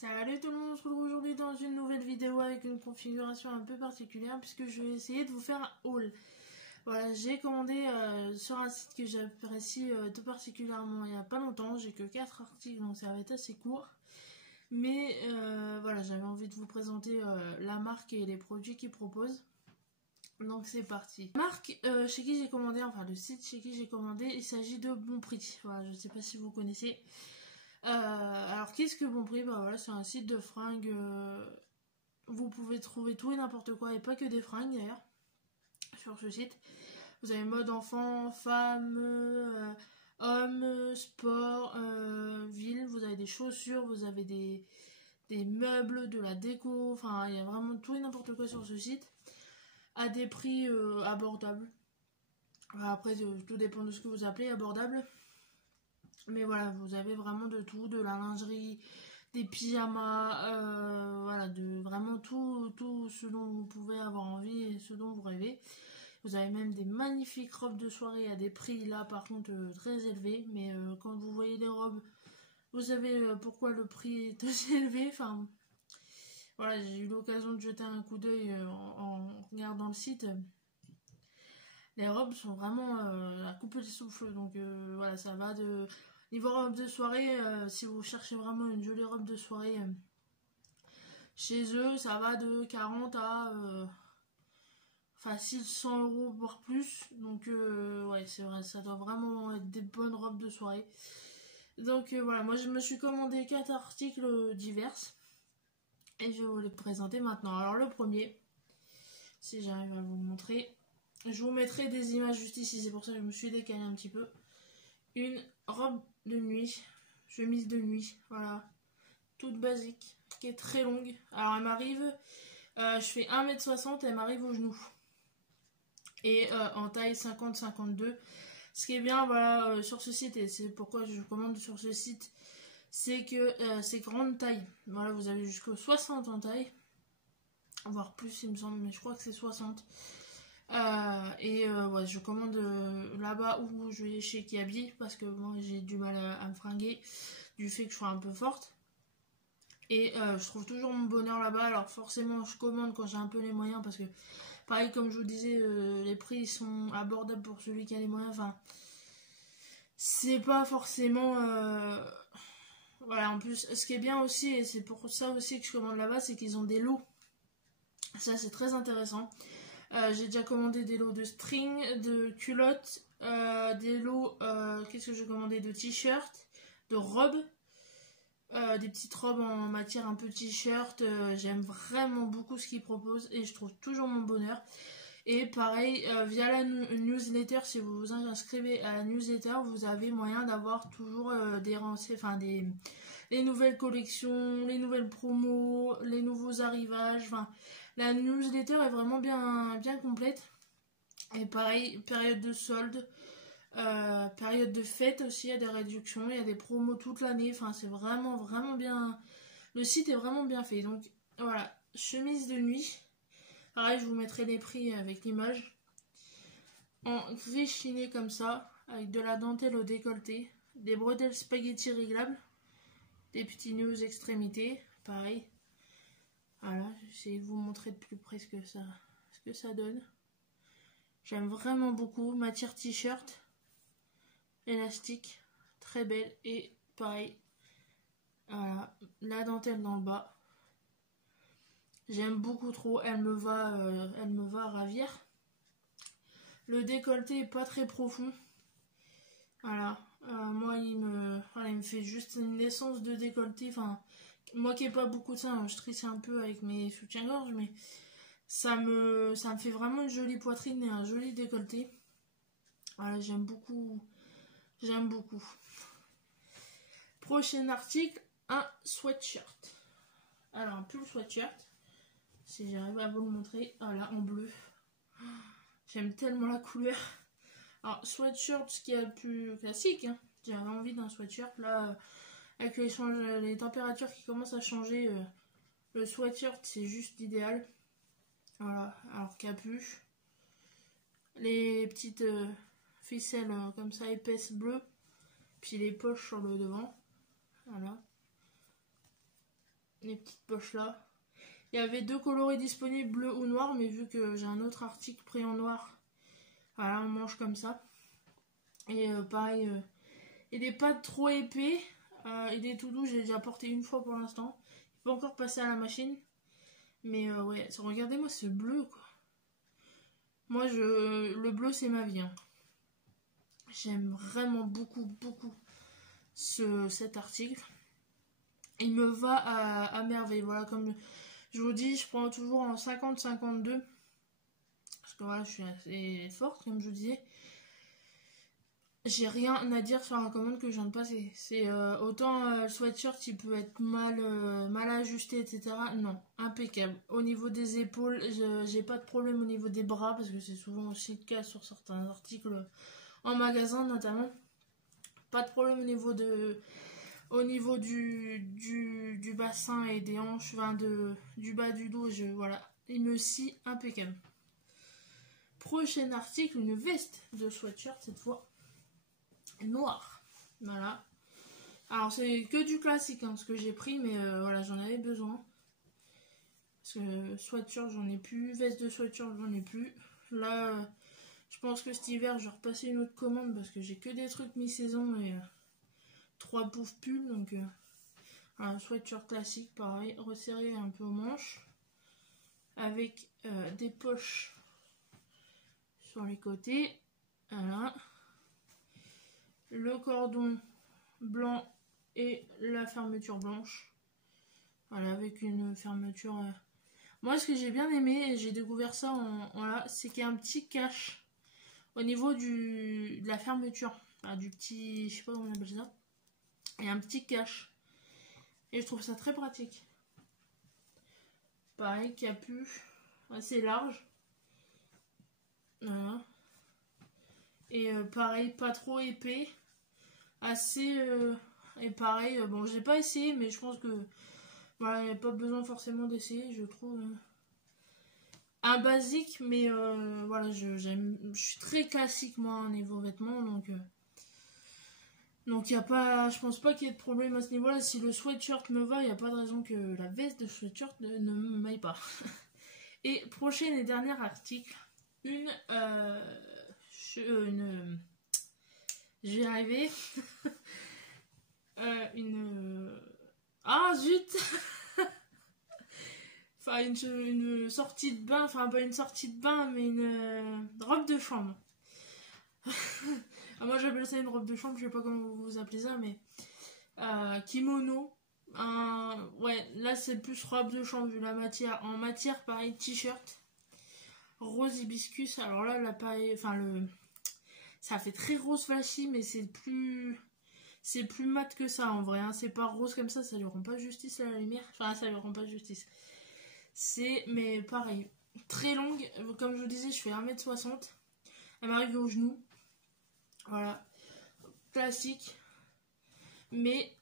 Salut tout le monde, on se retrouve aujourd'hui dans une nouvelle vidéo avec une configuration un peu particulière puisque je vais essayer de vous faire un haul. Voilà, j'ai commandé sur un site que j'apprécie tout particulièrement il n'y a pas longtemps, j'ai que 4 articles donc ça va être assez court. Mais voilà, j'avais envie de vous présenter la marque et les produits qu'ils proposent. Donc c'est parti. La marque chez qui j'ai commandé, enfin le site chez qui j'ai commandé, il s'agit de Bonprix. Voilà, je ne sais pas si vous connaissez. Alors qu'est-ce que Bonprix? Bah voilà, c'est un site de fringues. Vous pouvez trouver tout et n'importe quoi et pas que des fringues d'ailleurs sur ce site. Vous avez mode enfant, femme, homme, sport, ville. Vous avez des chaussures, vous avez des meubles, de la déco. Enfin, il y a vraiment tout et n'importe quoi sur ce site à des prix abordables. Après, tout dépend de ce que vous appelez abordable. Mais voilà, vous avez vraiment de tout, de la lingerie, des pyjamas, voilà, de vraiment tout ce dont vous pouvez avoir envie et ce dont vous rêvez. Vous avez même des magnifiques robes de soirée à des prix là par contre très élevés. Mais quand vous voyez les robes, vous savez pourquoi le prix est aussi élevé. Enfin, voilà, j'ai eu l'occasion de jeter un coup d'œil en regardant le site. Les robes sont vraiment à couper le souffle. Donc voilà, ça va de... Niveau robe de soirée, si vous cherchez vraiment une jolie robe de soirée, chez eux, ça va de 40 à facile 100 €, voire plus. Donc ouais, c'est vrai, ça doit vraiment être des bonnes robes de soirée. Donc voilà, moi je me suis commandé 4 articles divers. Et je vais vous les présenter maintenant. Alors le premier, si j'arrive à vous le montrer, je vous mettrai des images juste ici, c'est pour ça que je me suis décalé un petit peu. Une robe de nuit, chemise de nuit, voilà, toute basique, qui est très longue. Alors elle m'arrive, je fais 1m60, elle m'arrive au genou. Et en taille 50-52. Ce qui est bien, voilà, sur ce site, et c'est pourquoi je commande sur ce site, c'est que c'est grande taille. Voilà, vous avez jusqu'au 60 en taille, voire plus il me semble, mais je crois que c'est 60. Ouais, je commande là-bas où je vais chez Kiabi parce que moi j'ai du mal à me fringuer du fait que je sois un peu forte. Et je trouve toujours mon bonheur là-bas. Alors forcément je commande quand j'ai un peu les moyens parce que pareil comme je vous disais, les prix sont abordables pour celui qui a les moyens. Enfin, c'est pas forcément... Voilà, en plus ce qui est bien aussi, et c'est pour ça aussi que je commande là-bas, c'est qu'ils ont des lots. Ça c'est très intéressant. J'ai déjà commandé des lots de string, de culottes, des lots, qu'est-ce que j'ai commandé, de t-shirts, de robes, des petites robes en matière un peu t-shirt. J'aime vraiment beaucoup ce qu'ils proposent et je trouve toujours mon bonheur. Et pareil, via la newsletter, si vous vous inscrivez à la newsletter, vous avez moyen d'avoir toujours les nouvelles collections, les nouvelles promos, les nouveaux arrivages. Enfin, la newsletter est vraiment bien complète. Et pareil, période de solde, période de fête aussi, il y a des réductions, il y a des promos toute l'année. Enfin, c'est vraiment bien. Le site est vraiment bien fait. Donc voilà, chemise de nuit. Pareil, je vous mettrai les prix avec l'image. En gris chiné comme ça, avec de la dentelle au décolleté, des bretelles spaghetti réglables, des petits nœuds aux extrémités, pareil. Voilà, j'essaie de vous montrer de plus près ce que ça donne. J'aime vraiment beaucoup. Matière t-shirt, élastique, très belle. Et pareil, voilà, la dentelle dans le bas. J'aime beaucoup trop, elle me va à ravir. Le décolleté est pas très profond. Voilà, moi il me fait juste une naissance de décolleté. Enfin, moi qui n'ai pas beaucoup de ça, hein, je triche un peu avec mes soutiens-gorge, mais ça me fait vraiment une jolie poitrine et un joli décolleté. Voilà, j'aime beaucoup. J'aime beaucoup. Prochain article, un sweatshirt. Alors, un pull sweatshirt. Si j'arrive à vous le montrer. Voilà, en bleu. J'aime tellement la couleur. Alors, sweatshirt, ce qui est le plus classique. Hein. J'avais envie d'un sweatshirt. Là, avec les températures qui commencent à changer, le sweatshirt, c'est juste idéal. Voilà, alors capuche. Les petites ficelles comme ça, épaisses bleues. Puis les poches sur le devant. Voilà. les petites poches là. Il y avait 2 coloris disponibles, bleu ou noir, mais vu que j'ai un autre article pris en noir, voilà, on mange comme ça. Et pareil, il n'est pas trop épais, il est tout doux, j'ai déjà porté une fois pour l'instant. Il peut encore passer à la machine, mais ouais, regardez-moi ce bleu quoi. Moi, le bleu c'est ma vie. Hein. J'aime vraiment beaucoup cet article. Il me va à merveille. Voilà, comme je vous dis, je prends toujours en 50-52. Parce que voilà, je suis assez forte, comme je vous disais. J'ai rien à dire sur la commande que je viens de passer. C'est autant le sweatshirt, il peut être mal ajusté, etc. Non, impeccable. Au niveau des épaules, j'ai pas de problème au niveau des bras, parce que c'est souvent aussi le cas sur certains articles en magasin, notamment. Pas de problème au niveau du bassin et des hanches, enfin du bas du dos, voilà. Il me scie impeccable. Prochain article, une veste de sweatshirt cette fois. Noir, voilà. Alors c'est que du classique hein, ce que j'ai pris, mais voilà, j'en avais besoin. Parce que sweatshirt j'en ai plus, veste de sweatshirt j'en ai plus. Là, je pense que cet hiver je vais repasser une autre commande parce que j'ai que des trucs mi-saison et 3 poufs pulls. Donc un sweatshirt classique, pareil, resserré un peu aux manches. Avec des poches sur les côtés. Voilà. Le cordon blanc et la fermeture blanche. Voilà, avec une fermeture. Moi, ce que j'ai bien aimé, et j'ai découvert ça voilà, c'est qu'il y a un petit cache au niveau de la fermeture. Enfin, du petit. Je sais pas comment on appelle ça. Il y a un petit cache. Et je trouve ça très pratique. Pareil, capuche assez large. Voilà. Et pareil, pas trop épais. Assez et pareil, bon j'ai pas essayé mais je pense que voilà, il n'y a pas besoin forcément d'essayer, je trouve un basique, mais voilà, je suis très classique moi au niveau vêtements, donc il y a pas, je pense pas qu'il y ait de problème à ce niveau là. Si le sweatshirt me va, il n'y a pas de raison que la veste de sweatshirt ne m'aille pas. Et prochain et dernier article, je vais y arriver. Ah zut. Enfin une sortie de bain, enfin pas une sortie de bain mais une robe de chambre. Moi j'appelle ça une robe de chambre, je sais pas comment vous appelez ça, mais kimono. Ouais, là c'est plus robe de chambre vu la matière. En matière pareil, t-shirt rose hibiscus. Alors là pareil, enfin ça fait très rose flashy, mais c'est plus mat que ça en vrai, hein. C'est pas rose comme ça lui rend pas justice à la lumière. Enfin, ça lui rend pas justice. Mais pareil, très longue. Comme je vous disais, je fais 1m60. Elle m'arrive au genou. Voilà. Classique. Mais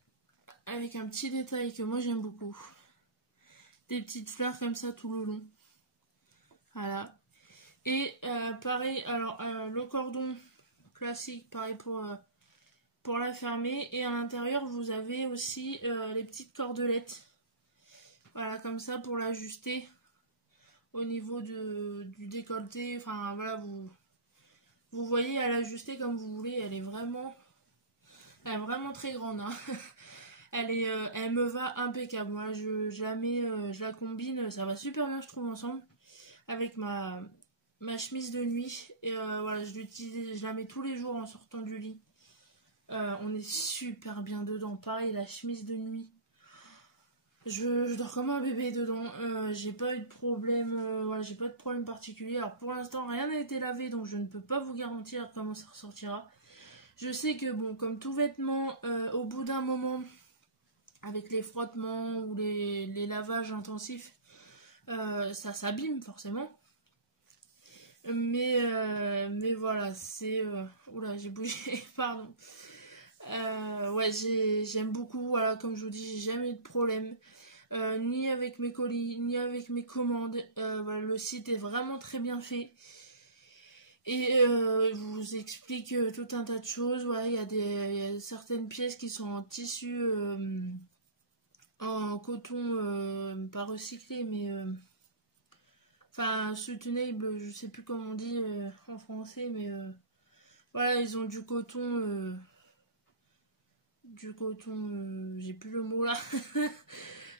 avec un petit détail que moi j'aime beaucoup. Des petites fleurs comme ça tout le long. Voilà. Et pareil, alors le cordon classique, pareil pour la fermer, et à l'intérieur vous avez aussi les petites cordelettes, voilà, comme ça pour l'ajuster au niveau du décolleté. Enfin voilà, vous voyez, à l'ajuster comme vous voulez. Elle est vraiment très grande hein. Elle me va impeccable. Moi je la mets, je la combine, ça va super bien je trouve ensemble avec ma chemise de nuit. Et voilà, je la mets tous les jours en sortant du lit. On est super bien dedans. Pareil, la chemise de nuit, je dors comme un bébé dedans. J'ai pas eu de problème, voilà, j'ai pas de problème particulier. Alors pour l'instant rien n'a été lavé, donc je ne peux pas vous garantir comment ça ressortira. Je sais que bon, comme tout vêtement, au bout d'un moment, avec les frottements ou les lavages intensifs, ça s'abîme forcément. Mais voilà, c'est oula, j'ai bougé. Pardon. Ouais, j'aime beaucoup. Voilà, comme je vous dis, j'ai jamais eu de problème, ni avec mes colis ni avec mes commandes. Voilà, le site est vraiment très bien fait. Et je vous explique tout un tas de choses. Voilà, il y a certaines pièces qui sont en tissu, en en coton, pas recyclé, mais enfin sustainable, je sais plus comment on dit en français, mais voilà, ils ont du coton, j'ai plus le mot là.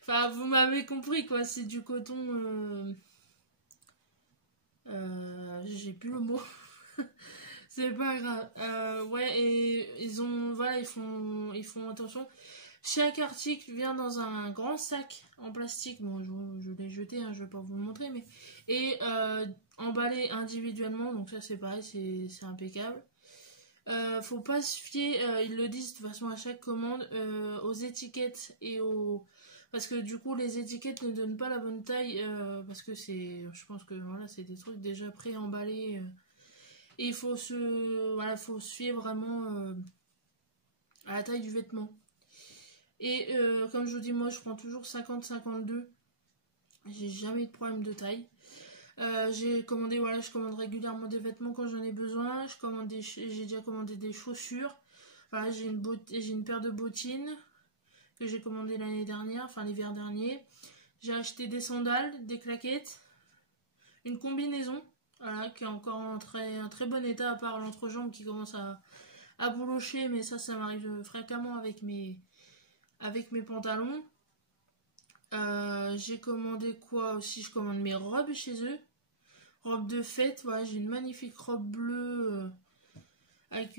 Enfin, vous m'avez compris quoi, c'est du coton, j'ai plus le mot. C'est pas grave. Ouais, et voilà, ils font attention. Chaque article vient dans un grand sac en plastique. Bon, je l'ai jeté, hein, je vais pas vous le montrer, mais et emballé individuellement. Donc ça, c'est pareil, c'est impeccable. Faut pas se fier, ils le disent de toute façon à chaque commande, aux étiquettes et aux... Parce que du coup, les étiquettes ne donnent pas la bonne taille, parce que je pense que voilà, c'est des trucs déjà pré-emballés. Et il faut faut se fier vraiment à la taille du vêtement. Et comme je vous dis, moi je prends toujours 50-52. J'ai jamais eu de problème de taille. J'ai commandé, voilà, je commande régulièrement des vêtements quand j'en ai besoin. J'ai déjà commandé des chaussures. Voilà, j'ai une paire de bottines que j'ai commandé l'année dernière, enfin l'hiver dernier. J'ai acheté des sandales, des claquettes, une combinaison, voilà, qui est encore en un très bon état, à part l'entrejambe qui commence à boulocher, mais ça m'arrive fréquemment avec mes pantalons. J'ai commandé quoi aussi? Je commande mes robes chez eux. Robe de fête, voilà, j'ai une magnifique robe bleue avec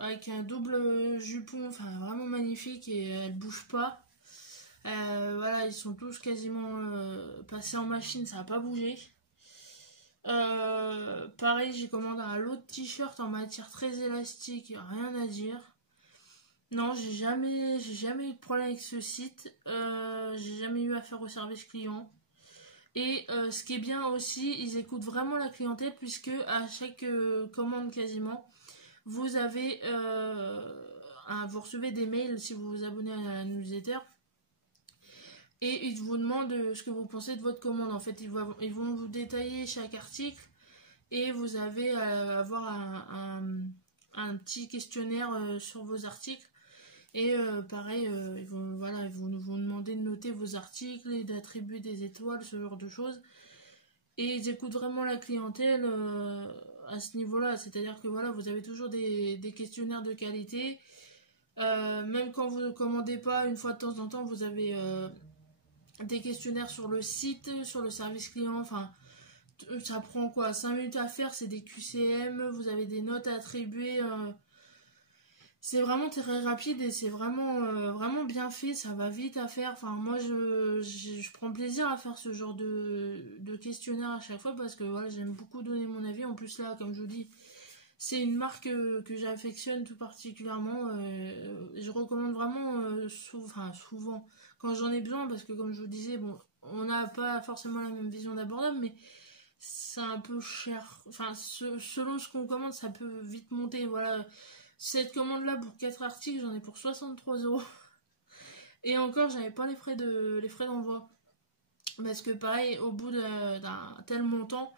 avec un double jupon, enfin vraiment magnifique, et elle bouge pas. Voilà, ils sont tous quasiment passés en machine, ça n'a pas bougé. Pareil, j'ai commandé un lot de t-shirts en matière très élastique, rien à dire. Non, j'ai jamais eu de problème avec ce site. J'ai jamais eu affaire au service client. Et ce qui est bien aussi, ils écoutent vraiment la clientèle, puisque à chaque commande quasiment, vous avez vous recevez des mails si vous vous abonnez à la newsletter. Et ils vous demandent ce que vous pensez de votre commande. En fait, ils vont vous détailler chaque article, et vous avez avoir un petit questionnaire sur vos articles. Et pareil, ils vont vous demander de noter vos articles et d'attribuer des étoiles, ce genre de choses. Et ils écoutent vraiment la clientèle à ce niveau-là. C'est-à-dire que voilà, vous avez toujours des questionnaires de qualité. Même quand vous ne commandez pas, une fois de temps en temps, vous avez des questionnaires sur le site, sur le service client. Enfin, ça prend quoi, 5 minutes à faire, c'est des QCM, vous avez des notes à attribuer. C'est vraiment très rapide et c'est vraiment bien fait, ça va vite à faire. Enfin, moi je prends plaisir à faire ce genre de questionnaire à chaque fois, parce que voilà, j'aime beaucoup donner mon avis. En plus là, comme je vous dis, c'est une marque que j'affectionne tout particulièrement. Je recommande vraiment souvent quand j'en ai besoin, parce que comme je vous disais, bon, on n'a pas forcément la même vision d'abordable, mais c'est un peu cher. Enfin, selon ce qu'on commande, ça peut vite monter. Voilà, cette commande là pour 4 articles, j'en ai pour 63€. Et encore, j'avais pas les frais d'envoi. Parce que pareil, au bout d'un tel montant,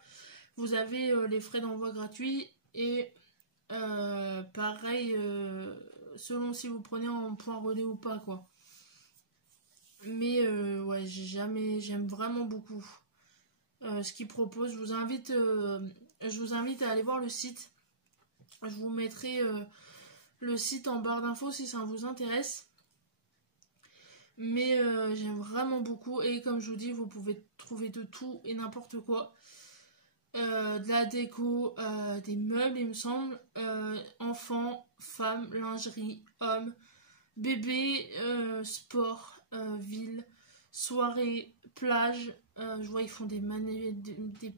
vous avez les frais d'envoi gratuits. Et pareil, selon si vous prenez en point relais ou pas, quoi. Mais ouais, j'aime vraiment beaucoup ce qu'ils proposent. Je vous invite à aller voir le site. Je vous mettrai le site en barre d'infos si ça vous intéresse. Mais j'aime vraiment beaucoup. Et comme je vous dis, vous pouvez trouver de tout et n'importe quoi. De la déco, des meubles, il me semble. Enfants, femmes, lingerie, hommes, bébés, sport, ville, soirée, plage. Je vois, ils font des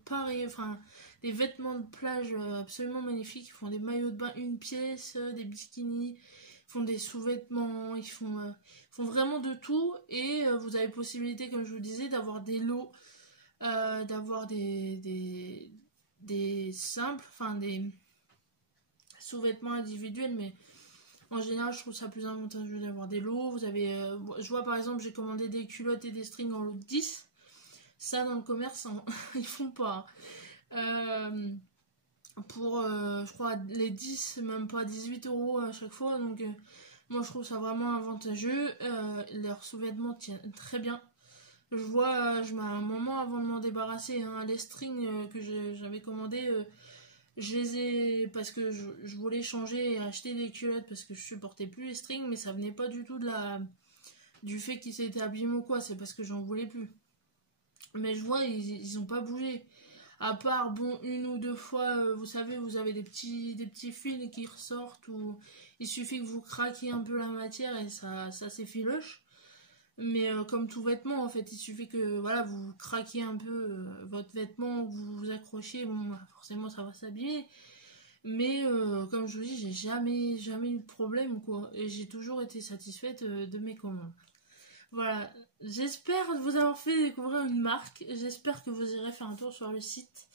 pareils, enfin, des vêtements de plage absolument magnifiques. Ils font des maillots de bain une pièce, des bikinis, ils font des sous-vêtements, ils font vraiment de tout. Et vous avez possibilité, comme je vous disais, d'avoir des lots, d'avoir des simples, enfin des sous-vêtements individuels, mais en général je trouve ça plus avantageux d'avoir des lots. Vous avez, je vois par exemple, j'ai commandé des culottes et des strings en lot de 10. Ça dans le commerce, ils font pas. Pour je crois les 10, même pas 18€ à chaque fois. Donc Moi je trouve ça vraiment avantageux. Leurs sous-vêtements tiennent très bien. Je vois, je mets un moment avant de m'en débarrasser, hein, les strings que j'avais commandés, je les ai parce que je voulais changer et acheter des culottes parce que je supportais plus les strings, mais ça venait pas du tout du fait qu'ils s'étaient abîmés ou quoi, c'est parce que j'en voulais plus. Mais je vois, ils ont pas bougé. À part, bon, une ou deux fois, vous savez, vous avez des petits fils qui ressortent ou il suffit que vous craquiez un peu la matière et ça s'effiloche. Mais comme tout vêtement, en fait, il suffit que voilà, vous craquiez un peu votre vêtement, que vous vous accrochiez, bon, bah, forcément ça va s'abîmer. Mais comme je vous dis, j'ai jamais eu de problème, quoi. Et j'ai toujours été satisfaite de mes commandes. Voilà, j'espère vous avoir fait découvrir une marque. J'espère que vous irez faire un tour sur le site.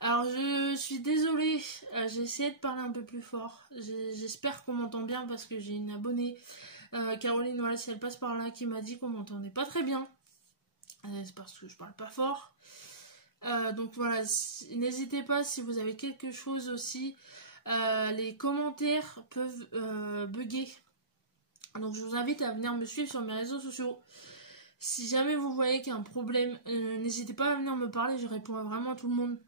Alors je suis désolée, j'ai essayé de parler un peu plus fort. J'espère qu'on m'entend bien parce que j'ai une abonnée, Caroline, voilà, si elle passe par là, qui m'a dit qu'on m'entendait pas très bien. C'est parce que je parle pas fort. Donc voilà, n'hésitez pas si vous avez quelque chose aussi. Les commentaires peuvent bugger. Donc je vous invite à venir me suivre sur mes réseaux sociaux. Si jamais vous voyez qu'il y a un problème, n'hésitez pas à venir me parler, je réponds vraiment à tout le monde.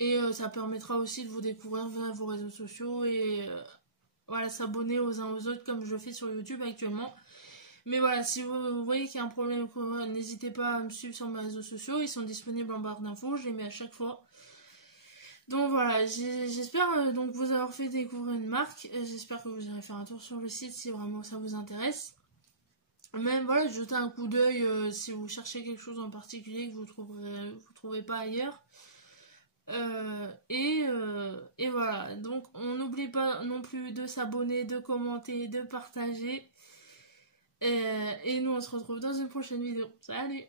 Et ça permettra aussi de vous découvrir via vos réseaux sociaux et voilà, s'abonner aux uns aux autres comme je fais sur YouTube actuellement. Mais voilà, si vous voyez qu'il y a un problème, n'hésitez pas à me suivre sur mes réseaux sociaux. Ils sont disponibles en barre d'infos, je les mets à chaque fois. Donc voilà, j'espère donc vous avoir fait découvrir une marque. J'espère que vous irez faire un tour sur le site si vraiment ça vous intéresse. Même voilà, jetez un coup d'œil si vous cherchez quelque chose en particulier que vous trouvez pas ailleurs. Et voilà, donc on n'oublie pas non plus de s'abonner, de commenter, de partager. Et nous on se retrouve dans une prochaine vidéo. Salut!